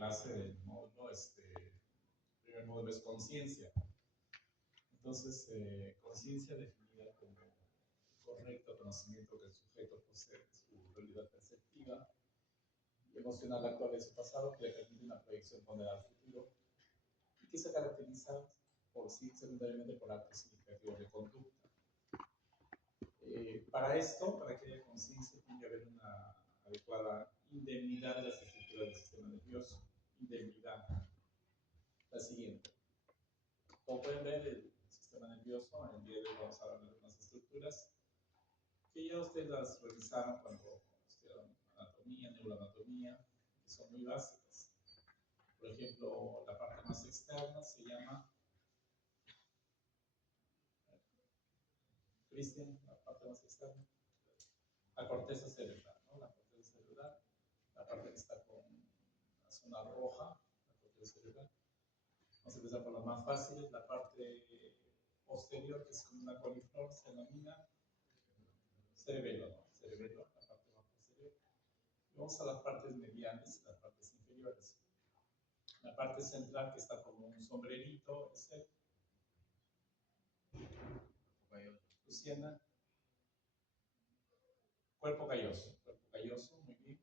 clase del módulo, el primer módulo es conciencia. Entonces, conciencia definida como correcto conocimiento que el sujeto posee de su realidad perceptiva y emocional actual de su pasado, que le permite una proyección ponderada al futuro y que se caracteriza por sí secundariamente por actos significativos de conducta. Para esto, para que haya conciencia, tiene que haber una adecuada indemnidad de las estructuras del sistema nervioso. Indemnidad. La siguiente. Como pueden ver, el sistema nervioso, en el día de hoy vamos a hablar de algunas estructuras que ya ustedes las revisaron cuando estudiaron anatomía, neuroanatomía, que son muy básicas. Por ejemplo, la parte más externa se llama, Cristian, la parte más externa, la corteza cerebral, ¿no? La corteza cerebral, la parte que está con la zona roja, la corteza cerebral. Vamos a empezar por las más fáciles, la parte posterior, que es como una coliflor, se denomina cerebelo, ¿no? Cerebelo, la parte más posterior. Y vamos a las partes medianas, las partes inferiores. La parte central, que está como un sombrerito, es el Luciana. Cuerpo calloso, muy bien.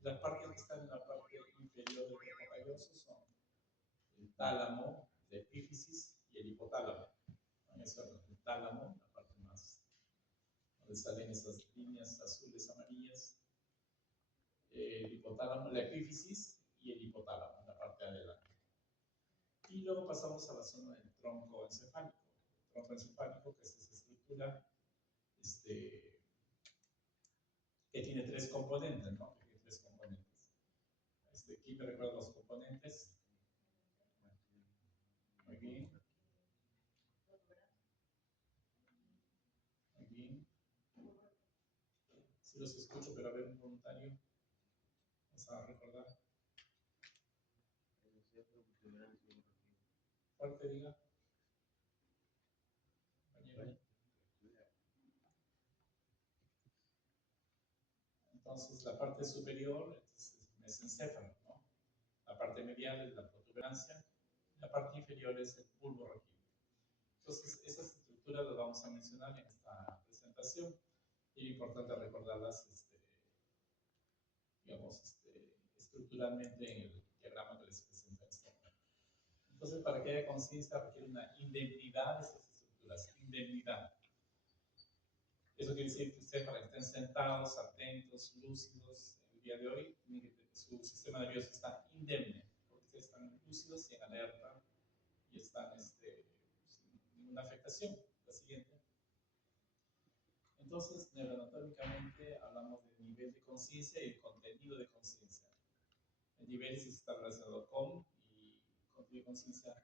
Las partes que están en la parte inferior del cuerpo calloso son el tálamo, la epífisis y el hipotálamo. Eso, el tálamo, la parte más donde salen esas líneas azules, amarillas. El hipotálamo, la epífisis y el hipotálamo, la parte de adelante. Y luego pasamos a la zona del tronco encefálico. El tronco encefálico, que es esa estructura que tiene tres componentes, ¿no? Que tiene tres componentes. ¿Quién me recuerda los componentes? Muy bien. Muy bien. Sí los escucho, pero a ver un voluntario. ¿Vamos a recordar? Fuerte, diga. Compañero. Entonces, la parte superior es el mesencéfalo, ¿no? La parte medial es la protuberancia. La parte inferior es el bulbo raquídeo. Entonces, esas estructuras las vamos a mencionar en esta presentación. Y es importante recordarlas, digamos, estructuralmente en el diagrama que les presenta en este momento. Entonces, para que haya conciencia requiere una indemnidad de esas estructuras. Indemnidad. Eso quiere decir que ustedes, para que estén sentados, atentos, lúcidos el día de hoy, su sistema nervioso está indemne, porque ustedes están lúcidos y en alerta y están sin ninguna afectación. La siguiente. Entonces, neuroanatómicamente hablamos del nivel de conciencia y el contenido de conciencia. El nivel está relacionado con, y el contenido de conciencia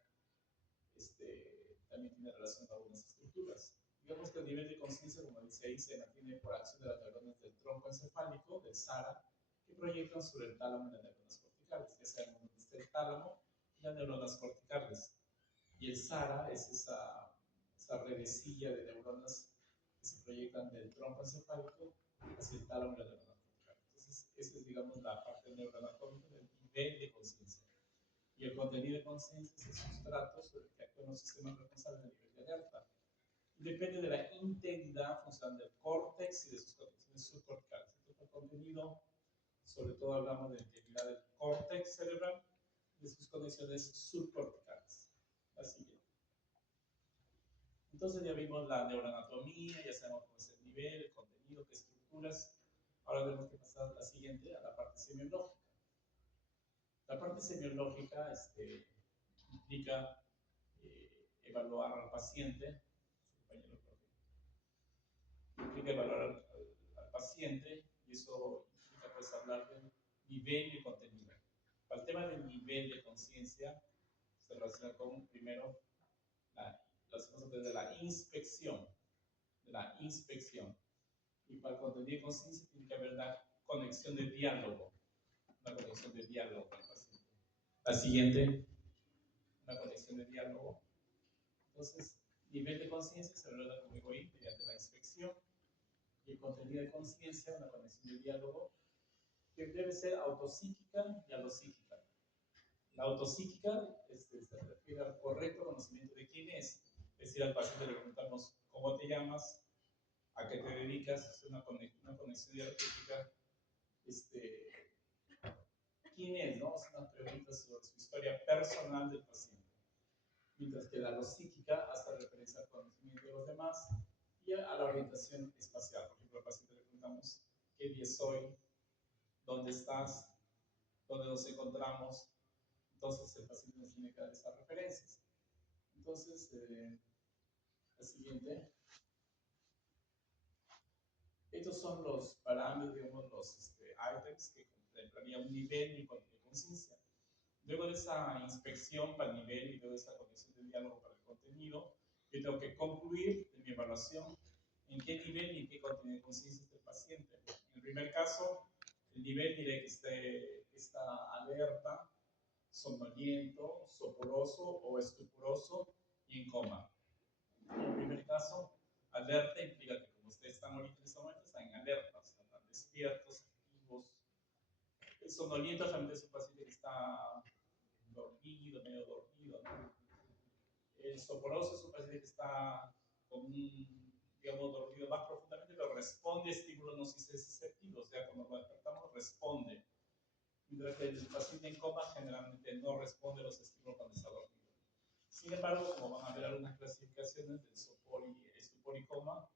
también tiene relación con algunas estructuras. Digamos que el nivel de conciencia, como dice ahí, se mantiene por acción de las neuronas del tronco encefálico, del SARA, que proyectan sobre el tálamo y las neuronas corticales. Ya sabemos dónde está el tálamo y las neuronas corticales. Y el SARA es esa redecilla de neuronas que se proyectan del tronco encefálico hacia el tálamo y las neuronas corticales. Entonces, esa es, digamos, la parte neuroanatómica del nivel de conciencia. Y el contenido de conciencia es el sustrato sobre el que actúan los sistemas responsables a nivel de alerta. Y depende de la integridad funcional del córtex y de sus conexiones subcorticales. Entonces, el contenido, sobre todo hablamos de la integridad del córtex cerebral y de sus conexiones subcorticales. La siguiente. Entonces ya vimos la neuroanatomía, ya sabemos cómo es el nivel, el contenido, qué estructuras. Ahora tenemos que pasar a la siguiente, a la parte semiológica. La parte semiológica implica evaluar al paciente, su compañero implica evaluar al paciente, y eso implica pues hablar del nivel de contenido. Para el tema del nivel de conciencia, se relaciona con, primero, lo hacemos a través de la inspección, y para el contenido de conciencia tiene que haber una conexión de diálogo, con el paciente. La siguiente, una conexión de diálogo. Entonces, nivel de conciencia se logra, como digo ahí, mediante la inspección, y el contenido de conciencia, una conexión de diálogo, que debe ser autopsíquica y alopsíquica. La autopsíquica se refiere al correcto conocimiento de quién es. Es decir, al paciente le preguntamos cómo te llamas, a qué te dedicas, es una conexión dialéctica. ¿Quién es? ¿No? Es una pregunta sobre su historia personal del paciente. Mientras que la logística hace referencia al conocimiento de los demás y a la orientación espacial. Por ejemplo, al paciente le preguntamos qué día es hoy, dónde estás, dónde nos encontramos. Entonces el paciente nos tiene que dar esas referencias. Entonces, la siguiente. Estos son los parámetros, digamos, los items que contemplaría un nivel y de conciencia. Luego de esa inspección para el nivel y luego de esa condición de diálogo para el contenido, yo tengo que concluir de mi evaluación en qué nivel y en qué contenido de conciencia está el paciente. En el primer caso, el nivel diré que está alerta, somnoliento, soporoso o estupuroso y en coma. En el primer caso, alerta implica que como ustedes están ahorita en este momento, están en alerta, están despiertos, activos. El somnoliento realmente es un paciente que está dormido, medio dormido, ¿no? El soporoso es un paciente que está con un, digamos, dormido más profundamente, pero responde a estímulos nociceptivos, o sea, cuando lo despertamos responde. Mientras que el paciente en coma generalmente no responde a los estímulos cuando está dormido. Sin embargo, como van a ver algunas clasificaciones del estupor y coma,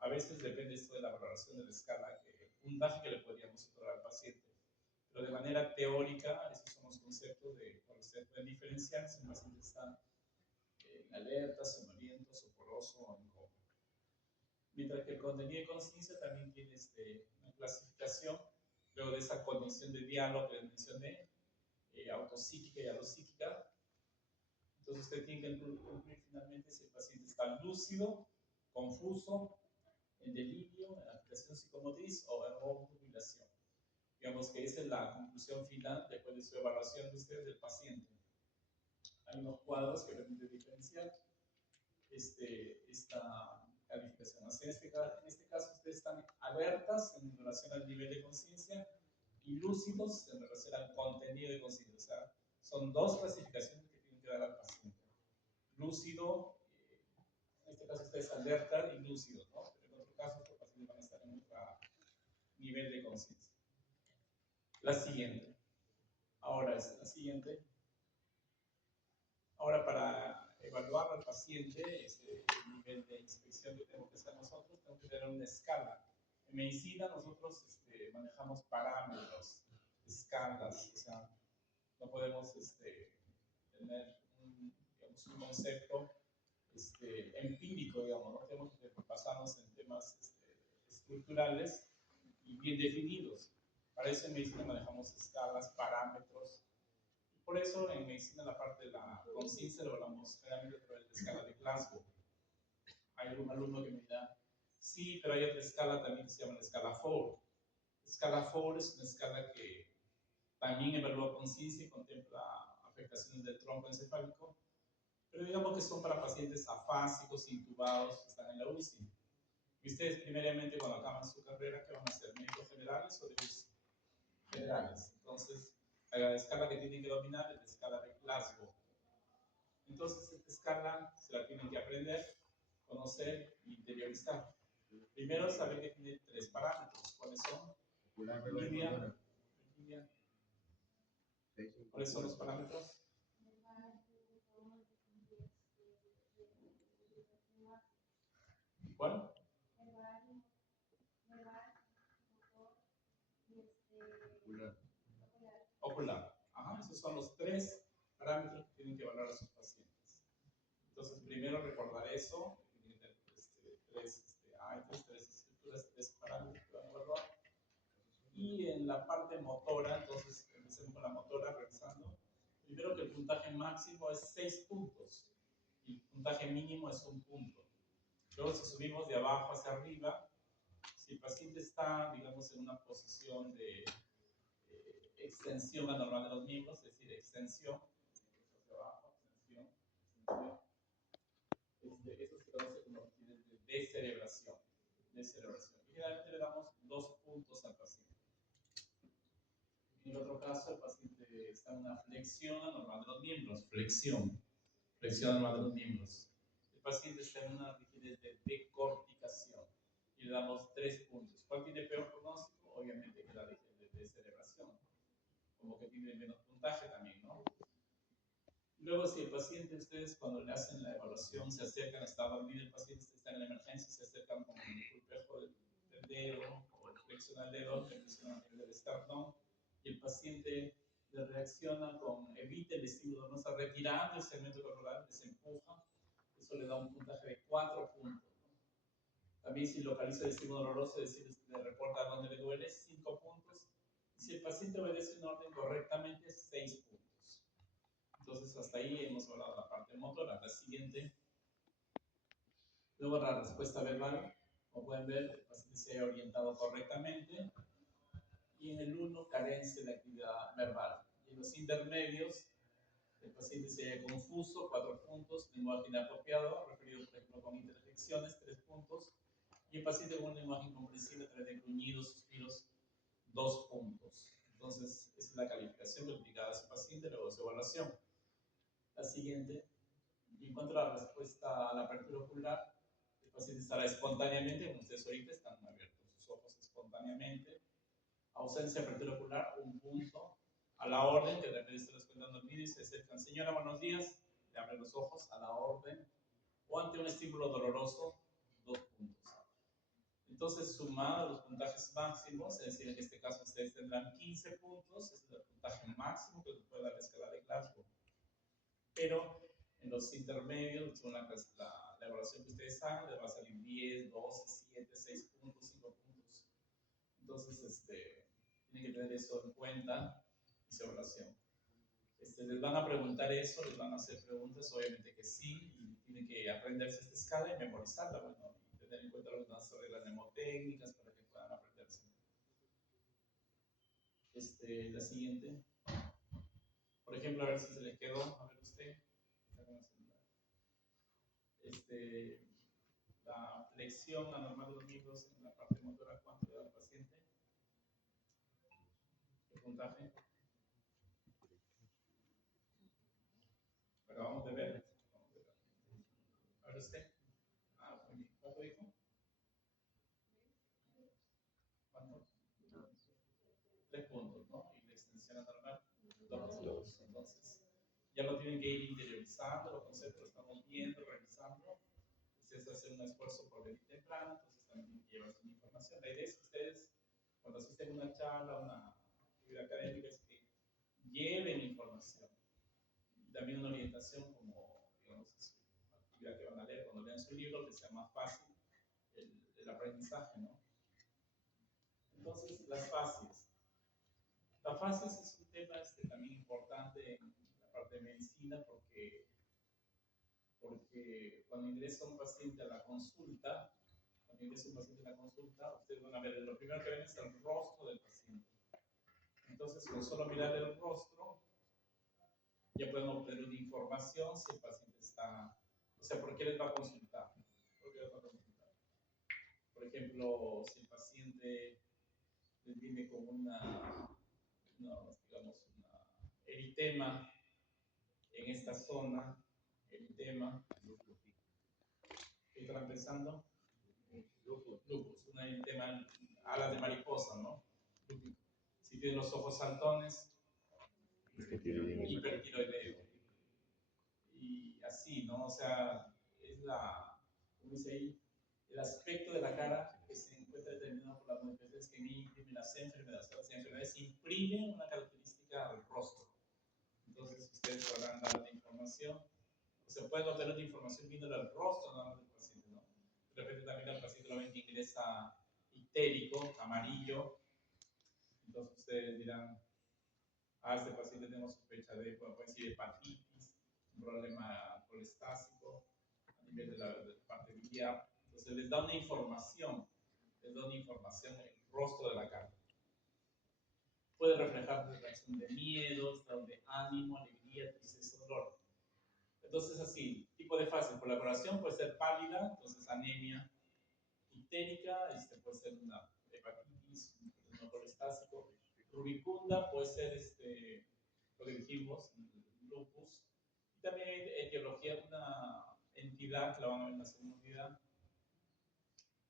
a veces depende esto de la valoración de la escala, el puntaje que le podríamos otorgar al paciente. Pero de manera teórica, esos son los conceptos de cuando ustedes pueden diferenciar si un paciente está en alerta, somnoliento, soporoso o en coma. Mientras que el contenido de conciencia también tiene una clasificación, luego de esa condición de diálogo que les mencioné, autopsíquica y alopsíquica. Entonces usted tiene que concluir finalmente si el paciente está lúcido, confuso, en delirio, en agitación psicomotriz o en obnubilación. Digamos que esa es la conclusión final después de su evaluación de ustedes del paciente. Hay unos cuadros que permiten diferenciar esta calificación. O sea, en este caso ustedes están alertas en relación al nivel de conciencia y lúcidos en relación al contenido de conciencia. O sea, son dos clasificaciones que tienen que dar al paciente. Lúcido, en este caso ustedes alerta y lúcido, ¿no? Pero en otro caso los pacientes van a estar en otro nivel de conciencia. La siguiente. Ahora es la siguiente. Ahora para evaluar al paciente, el nivel de inspección que tenemos que hacer nosotros, tenemos que tener una escala. En medicina nosotros manejamos parámetros, escalas, o sea, no podemos tener digamos, un concepto empírico, digamos, no tenemos que basarnos en temas estructurales y bien definidos. Para eso en medicina manejamos escalas, parámetros. Y por eso en medicina la parte de la conciencia lo hablamos generalmente a través de escala de Glasgow. Hay algún alumno que me dirá, sí, pero hay otra escala también que se llama la escala Ford. Escala Ford es una escala que también evalúa conciencia y contempla afectaciones del tronco encefálico, pero digamos que son para pacientes afásicos, intubados, que están en la UCI. Y ustedes, primeramente, cuando acaban su carrera, ¿qué van a hacer? ¿Médicos generales o de UCI? Generales. Entonces, la escala que tienen que dominar es la escala de Glasgow. Entonces, esta escala se la tienen que aprender, conocer e interiorizar. Primero, saber que tiene tres parámetros. ¿Cuáles son? Lidia. ¿Cuáles son los parámetros? ¿Cuál? Ocular. Ajá, esos son los tres parámetros que tienen que evaluar a sus pacientes. Entonces, primero recordar eso, tienen tres estructuras, tres parámetros que van a evaluar. Y en la parte motora, entonces, empecemos con la motora, revisando. Primero que el puntaje máximo es 6 puntos y el puntaje mínimo es 1 punto. Luego, si subimos de abajo hacia arriba, si el paciente está, digamos, en una posición de extensión anormal de los miembros, es decir, extensión, hacia abajo, extensión. Eso se conoce como de descerebración. Y generalmente le damos 2 puntos al paciente. En el otro caso, el paciente está en una flexión anormal de los miembros, flexión anormal de los miembros. El paciente está en una rigidez de decorticación y le damos 3 puntos. ¿Cuál tiene peor pronóstico? Obviamente que la de celebración, como que tiene menos puntaje también, ¿no? Luego, si el paciente, ustedes cuando le hacen la evaluación, se acercan, está dormido el paciente, está en la emergencia, se acercan con el espejo del dedo, o flexiona el dedo, flexiona el del esternón, y el paciente le reacciona con, evita el estímulo, no está retirando el segmento corporal, les empuja, eso le da un puntaje de 4 puntos. También si localiza el estímulo doloroso, es decir, le reporta dónde le duele, 5 puntos. Y si el paciente obedece un orden correctamente, 6 puntos. Entonces, hasta ahí hemos hablado de la parte motora. La siguiente, luego la respuesta verbal. Como pueden ver, el paciente se ha orientado correctamente. Y en el 1, carencia de actividad verbal. Y en los intermedios, el paciente se halla confuso, 4 puntos. Lenguaje inapropiado, referido por ejemplo con interjecciones, 3 puntos. Y el paciente con un lenguaje incomprensible a través de gruñidos, suspiros, 2 puntos. Entonces, esa es la calificación que aplicada a su paciente luego de su evaluación. La siguiente, en cuanto a la respuesta a la apertura ocular, el paciente estará espontáneamente, como ustedes ahorita están abiertos sus ojos espontáneamente. Ausencia de apertura ocular, 1 punto. A la orden, que de repente se los cuentan dormido y se acercan, señora, buenos días, le abren los ojos, a la orden. O ante un estímulo doloroso, 2 puntos. Entonces, sumado los puntajes máximos, es decir, en este caso ustedes tendrán 15 puntos, ese es el puntaje máximo que les puede dar la escala de Glasgow. Pero en los intermedios, según la evaluación que ustedes hagan, les va a salir 10, 12, 7, 6 puntos, 5 puntos. Entonces, tienen que tener eso en cuenta en su evaluación. Les van a preguntar eso, les van a hacer preguntas, obviamente que sí, y tienen que aprenderse esta escala y memorizarla, bueno, y tener en cuenta algunas reglas mnemotécnicas para que puedan aprenderse. La siguiente. Por ejemplo, a ver si se les quedó, a ver usted. La flexión anormal de los miembros en la parte motora cuántica del paciente. El puntaje. Acabamos de ver. A ver usted. Muy bien. ¿Cuánto dijo? ¿Cuánto? 3 puntos, ¿no? Y la extensión anormal, 2 puntos. Entonces, ya lo tienen que ir interiorizando, los conceptos los estamos viendo, revisando. Ustedes hacen un esfuerzo por venir temprano, entonces también tienen que llevarse una información. La idea es que ustedes, cuando asisten a una charla, una actividad académica, es que lleven información. Y también una orientación como, digamos, una actividad que van a leer cuando lean su libro, que sea más fácil el aprendizaje, ¿no? Entonces, las fases. Las fases es un tema también importante en la parte de medicina porque cuando ingresa un paciente a la consulta, ustedes van a ver, lo primero que ven es el rostro del paciente. Entonces, con solo mirar el rostro, ya pueden obtener una información si el paciente está, o sea, ¿por qué les va a consultar? ¿Por qué les va a consultar? Por ejemplo, si el paciente les viene con digamos, una eritema en esta zona, eritema, ¿qué están pensando? Lupus, un eritema, alas de mariposa, ¿no? Si tiene los ojos saltones, hipertiroideo. Y así, ¿no? O sea, es como dice ahí, el aspecto de la cara que se encuentra determinado por las modificaciones que imprimen las enfermedades. Las enfermedades imprimen una característica al rostro. Entonces, ustedes podrán dar la información. O se puede obtener la información viendo el rostro nada más del paciente, ¿no? De repente también el paciente lo ven que ingresa ictérico, amarillo. Entonces, ustedes dirán, este paciente tenemos sospecha de, puede decir, hepatitis, un problema colestásico a nivel de la parte biliar. Entonces les da una información, en el rostro de la cara. Puede reflejar reacción de miedo, estado de ánimo, alegría, tristeza, dolor. Entonces así, tipo de fase, por la coloración puede ser pálida, entonces anemia ictérica, puede ser una hepatitis, un problema colestásico. Rubicunda puede ser lo que dijimos, lupus. Y también hay etiología de una entidad, que la van a ver en la segunda unidad,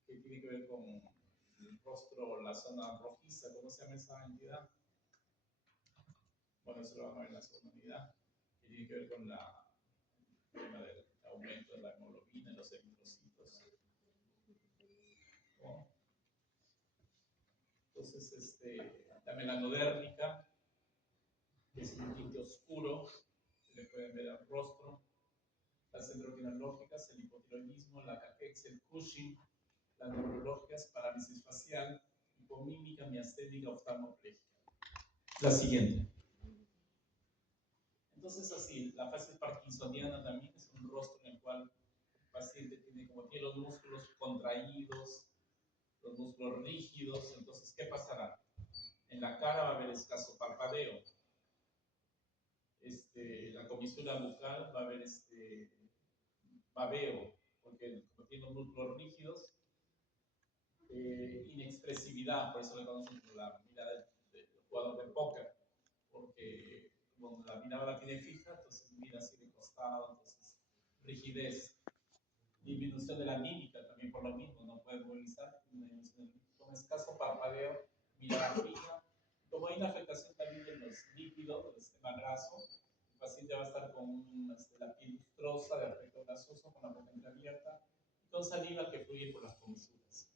que tiene que ver con el rostro, la zona rojiza. ¿Cómo se llama esa entidad? Bueno, eso lo vamos a ver en la segunda unidad, que tiene que ver con el tema del aumento de la hemoglobina en los eritrocitos. ¿No? Entonces, la melanodérmica, que es un tinte oscuro, que le pueden ver el rostro, las endocrinológicas, el hipotiroidismo, la caquexia, el Cushing, las neurológicas, parálisis facial, hipomímica, miasténica, oftalmoplégica. La siguiente. Entonces, así, la fase parkinsoniana también es un rostro en el cual el paciente tiene los músculos contraídos, los músculos rígidos. Entonces, ¿qué pasará? En la cara va a haber escaso parpadeo. La comisura bucal va a haber babeo, porque como tiene los músculos rígidos, inexpresividad, por eso le conocen como la mirada del jugador de póker, porque como la mirada la tiene fija, entonces mira así de costado, entonces rigidez, disminución de la mímica también por lo mismo, no puede movilizar, con escaso parpadeo, mirada fija. Como hay una afectación también de los lípidos, del sistema graso, el paciente va a estar con la piel lustrosa, de aspecto grasoso, con la boca entreabierta, y con saliva que fluye por las comisuras.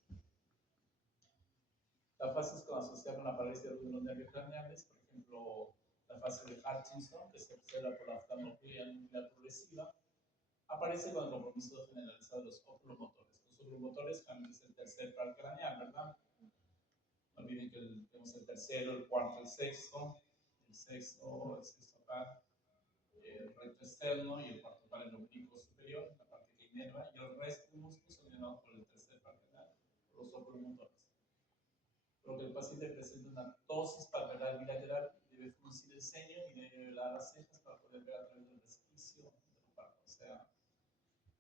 La fase es asociada con la parálisis de los nervios craneales, por ejemplo, la fase de Hutchinson, que se observa por la oftalmoplegia nuclear progresiva, aparece con el compromiso generalizado de los oculomotores. Los oculomotores también es el tercer par craneal, ¿verdad? No olviden que tenemos el tercero, el cuarto, el sexto par, el recto externo y el cuarto par el oblicuo superior, la parte que inerva, y el resto de músculos son inervados por el tercer par craneal, por los oculomotores. Porque el paciente presenta una ptosis palpebral bilateral y debe fruncir el ceño y debe velar las cejas para poder ver a través del resquicio de los párpados. O sea,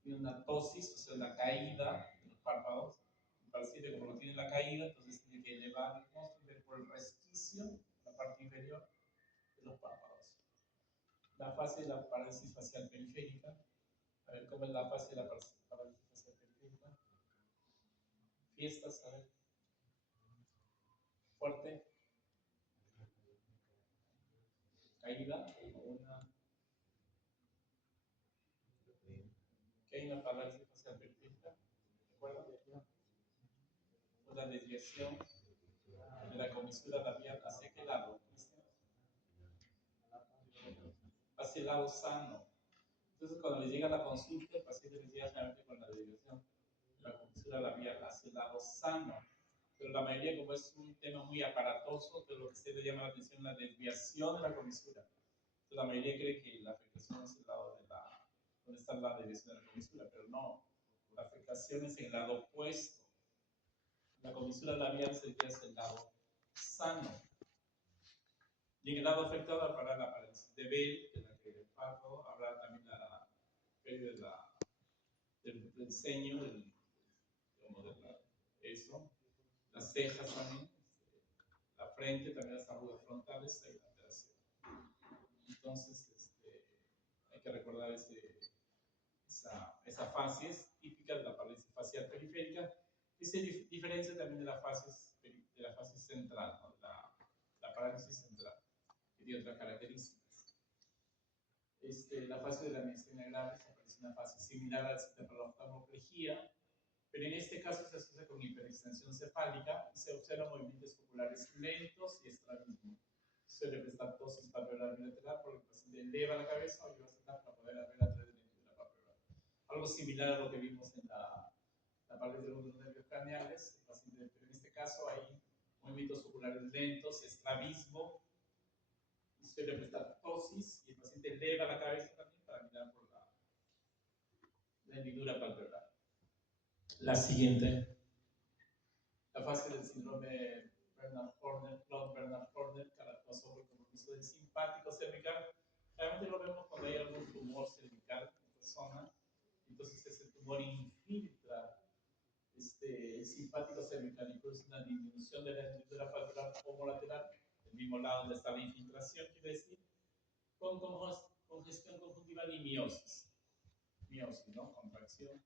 tiene una ptosis, o sea, la caída de los párpados. El paciente, como no tiene la caída, entonces tiene que elevar el rostro y ver por el resquicio, la parte inferior de los párpados. La fase de la parálisis facial periférica. A ver cómo es la fase de la parálisis facial periférica. Fiestas, a ver. Fuerte. Caída, una. Que hay una parálisis facial periférica. ¿Recuerdan? Una desviación de la comisura labial hacia qué lado, Cristian? Hacia el lado sano. Entonces, cuando les llega la consulta, el paciente les llega generalmente con la desviación de la comisura labial hacia el lado sano. Pero la mayoría, como es un tema muy aparatoso, de lo que se le llama la atención la desviación de la comisura. Entonces, la mayoría cree que la afectación es el lado de donde está la desviación de la comisura, pero no. La afectación es en el lado opuesto. La comisura labial se queda hacia el lado sano. Y en el lado afectado habrá la parálisis de Bell, de la que el párpado, habrá también la pérdida del ceño, eso, las cejas también, la frente, también las arrugas frontales, hay una alteración. Entonces, hay que recordar esa fase es típica de la parálisis facial periférica, que se diferencia también de la fase central, ¿no? la parálisis central, que tiene otras características. La fase de la miastenia gravis aparece una fase similar a la oftalmoplegia, pero en este caso se asocia con hiperextensión cefálica y se observan movimientos oculares lentos y estrabismo. Suele prestar ptosis palpebral bilateral porque el paciente eleva la cabeza o lleva a para poder ver a través del lente de la palpebral. Algo similar a lo que vimos en la parálisis de los nervios craneales, el paciente, pero en este caso hay movimientos oculares lentos, estrabismo, y suele prestar ptosis y el paciente eleva la cabeza también para mirar por la hendidura palpebral. La siguiente, la fase del síndrome Bernard-Horner, Claude Bernard-Horner, caracterizado por el compromiso del simpático cervical. Realmente lo vemos cuando hay algún tumor cervical en persona, entonces ese tumor infiltra el simpático cervical y produce una disminución de la hendidura palpebral homolateral, el mismo lado donde está la infiltración, quiere decir, con congestión conjuntival y miosis. Miosis, ¿no? Contracción.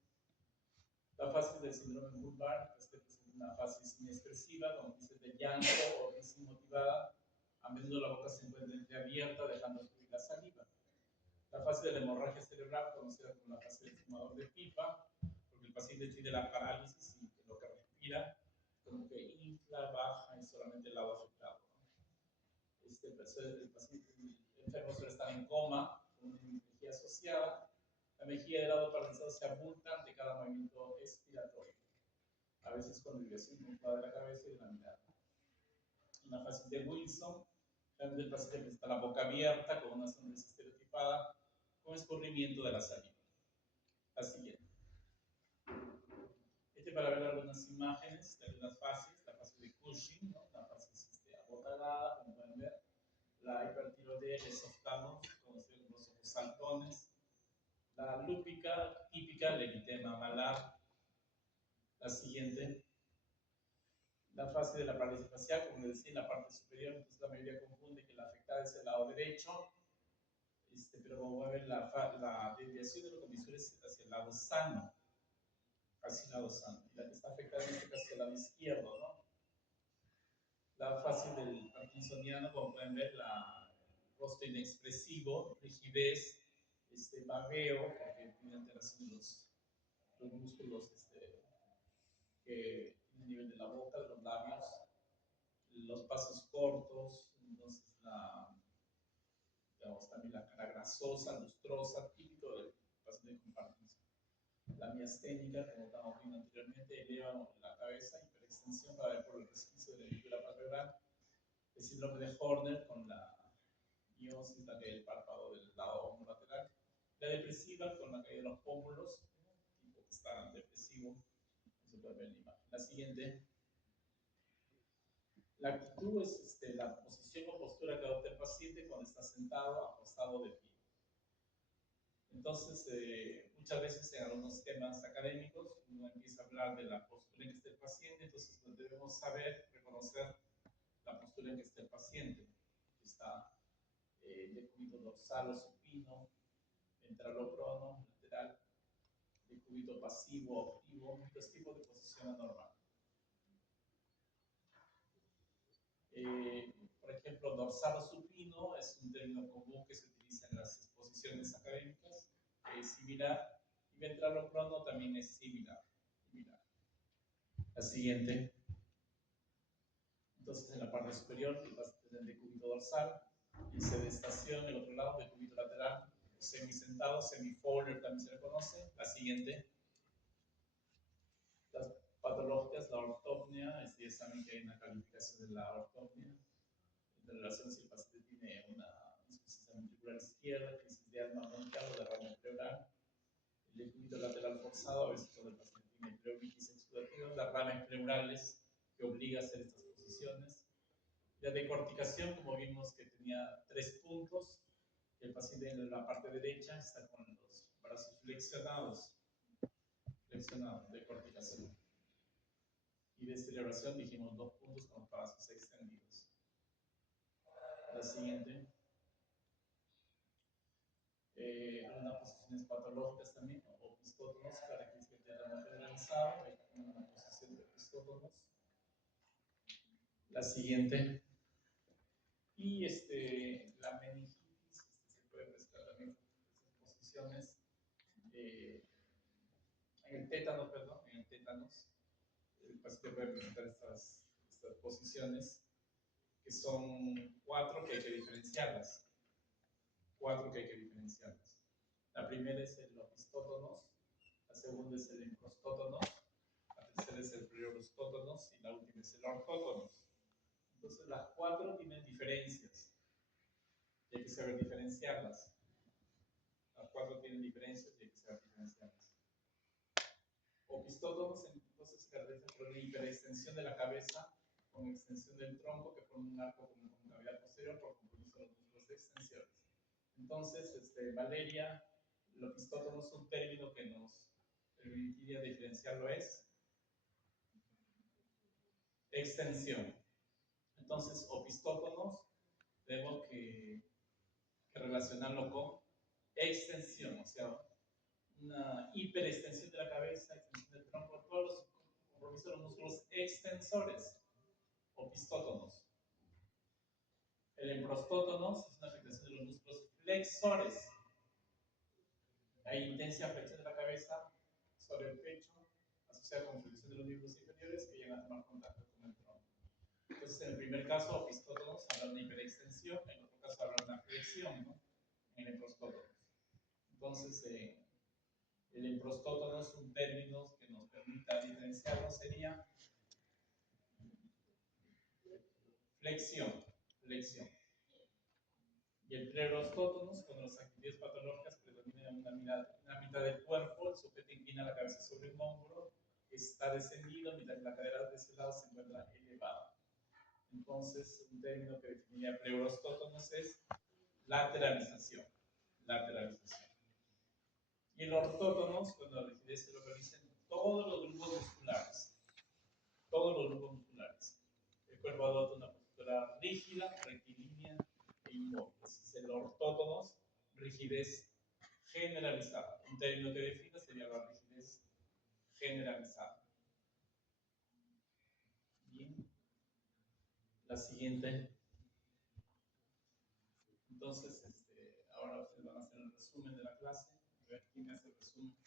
La fase del síndrome vulvar es una fase inexpresiva, como dice, de llanto o risa inmotivada. A menudo la boca se encuentra entreabierta, dejando fluir la saliva. La fase de la hemorragia cerebral, conocida como la fase del fumador de pipa, porque el paciente tiene la parálisis y lo que respira como que infla, baja y solamente el lado afectado, ¿no? El paciente enfermo suele estar en coma, con una hemiplegia asociada. La mejilla del lado paralizado se abulta ante cada movimiento expiratorio, a veces con desviación conjunta de la cabeza y de la mirada. En la fase de Wilson, realmente el paciente presenta la boca abierta con una sonrisa estereotipada, con escurrimiento de la saliva. La siguiente. Para ver algunas imágenes de algunas fases, la fase de Cushing, ¿no? La fase abotalada, como pueden ver, la hipertiroidea, el esoftalmo, conocido como los ojos saltones, la lúpica, típica, el eritema malar. La siguiente, la fase de la parálisis facial, como les decía, en la parte superior, entonces la mayoría confunde que la afectada es el lado derecho, pero como pueden ver, la desviación de los comisores hacia el lado sano, hacia el lado sano, y la que está afectada en este caso es el lado izquierdo, ¿no? La fase del parkinsoniano, como pueden ver, el rostro inexpresivo, rigidez, vagueo, porque tiene alteración de los músculos que tienen a nivel de la boca, de los labios, los pasos cortos, entonces digamos, también la cara grasosa, lustrosa, típico del paciente con Parkinson. La miasténica, como estábamos viendo anteriormente, eleva la cabeza, hiperextensión para ver por el resquicio de la lígula palpebral. El síndrome de Horner con la miosis, la caída del párpado del lado homolateral. La depresiva con la caída de los pómulos, tipo que está depresivo, no se puede ver en la imagen. La siguiente. La actitud es la posición o postura que adopta el paciente cuando está sentado, acostado, de pie. Entonces, muchas veces en algunos temas académicos uno empieza a hablar de la postura en que está el paciente, entonces debemos saber reconocer la postura en que está el paciente. Está decúbito dorsal o supino, ventraloprono, lateral, decúbito pasivo o activo, muchos tipos de posición anormal. Por ejemplo, dorsal o supino es un término común que se utiliza en las exposiciones académicas, es similar, y ventraloprono también es similar. La siguiente. Entonces, en la parte superior vas a tener decúbito dorsal, y sedestación, el otro lado, decúbito lateral, semisentado, semifolder también se le conoce. La siguiente. Las patologías, la ortopnia, ya saben que hay una calificación de la ortopnia en relación si el paciente tiene una insuficiencia ventricular izquierda, crisis de alma bronquial o derrame pleural, el decúbito lateral forzado, a veces cuando el paciente tiene pleuritis exudativa, derrames pleurales que obliga a hacer estas posiciones. La decorticación, como vimos que tenía 3 puntos, el paciente en la parte derecha está con los brazos flexionados, decorticación. Y de celebración dijimos 2 puntos con los brazos extendidos. La siguiente. Algunas posiciones patológicas también, o pistótonos, características de terreno generalizado, hay una posición de pistótonos. La siguiente. Y la meningitis, se puede prestar también estas posiciones. En el tétanos, el paciente puede presentar estas posiciones, que son 4 que hay que diferenciarlas. La primera es el opistótonos, la segunda es el encrostótonos, la tercera es el pleurostótonos y la última es el ortótonos. Entonces las 4 tienen diferencias y hay que saber diferenciarlas. Las 4 tienen diferencias y hay que saber diferenciarlas. Opistótonos entonces se caracteriza por una hiperextensión de la cabeza con extensión del tronco que forma un arco con concavidad posterior por compromiso de los músculos extensores. Entonces, Valeria, el opistótono es un término que nos permitiría diferenciarlo, es extensión. Entonces, opistótonos, vemos que que relacionarlo con extensión, o sea, una hiperextensión de la cabeza, extensión del tronco, todos los compromisos de los músculos extensores o pistótonos. El emprostótonos es una afectación de los músculos flexores. Hay intensa flexión de la cabeza sobre el pecho, asociada con flexión de los miembros inferiores que llegan a tomar contacto con el tronco. Entonces, en el primer caso, opistótonos habla de una hiperextensión, en otro caso habla de una flexión, ¿no? En el emprostótonos. Entonces, el emprostótonos, un término que nos permita diferenciarlo sería flexión. Y el pleurostótonos, cuando las actividades patológicas predominan en una mitad del cuerpo, el sujeto inclina la cabeza sobre un hombro, está descendido, mientras que la cadera de ese lado se encuentra elevada. Entonces, un término que definiría pleurostótonos es lateralización. Y el ortótonos, cuando la rigidez se localiza en todos los grupos musculares. El cuerpo adopta una postura rígida, rectilínea e inmóvil. Es el ortótonos, rigidez generalizada. Un término que define sería la rigidez generalizada. Bien. La siguiente. Entonces, ahora ustedes van a hacer el resumen de la clase. A ver quién hace el resumen.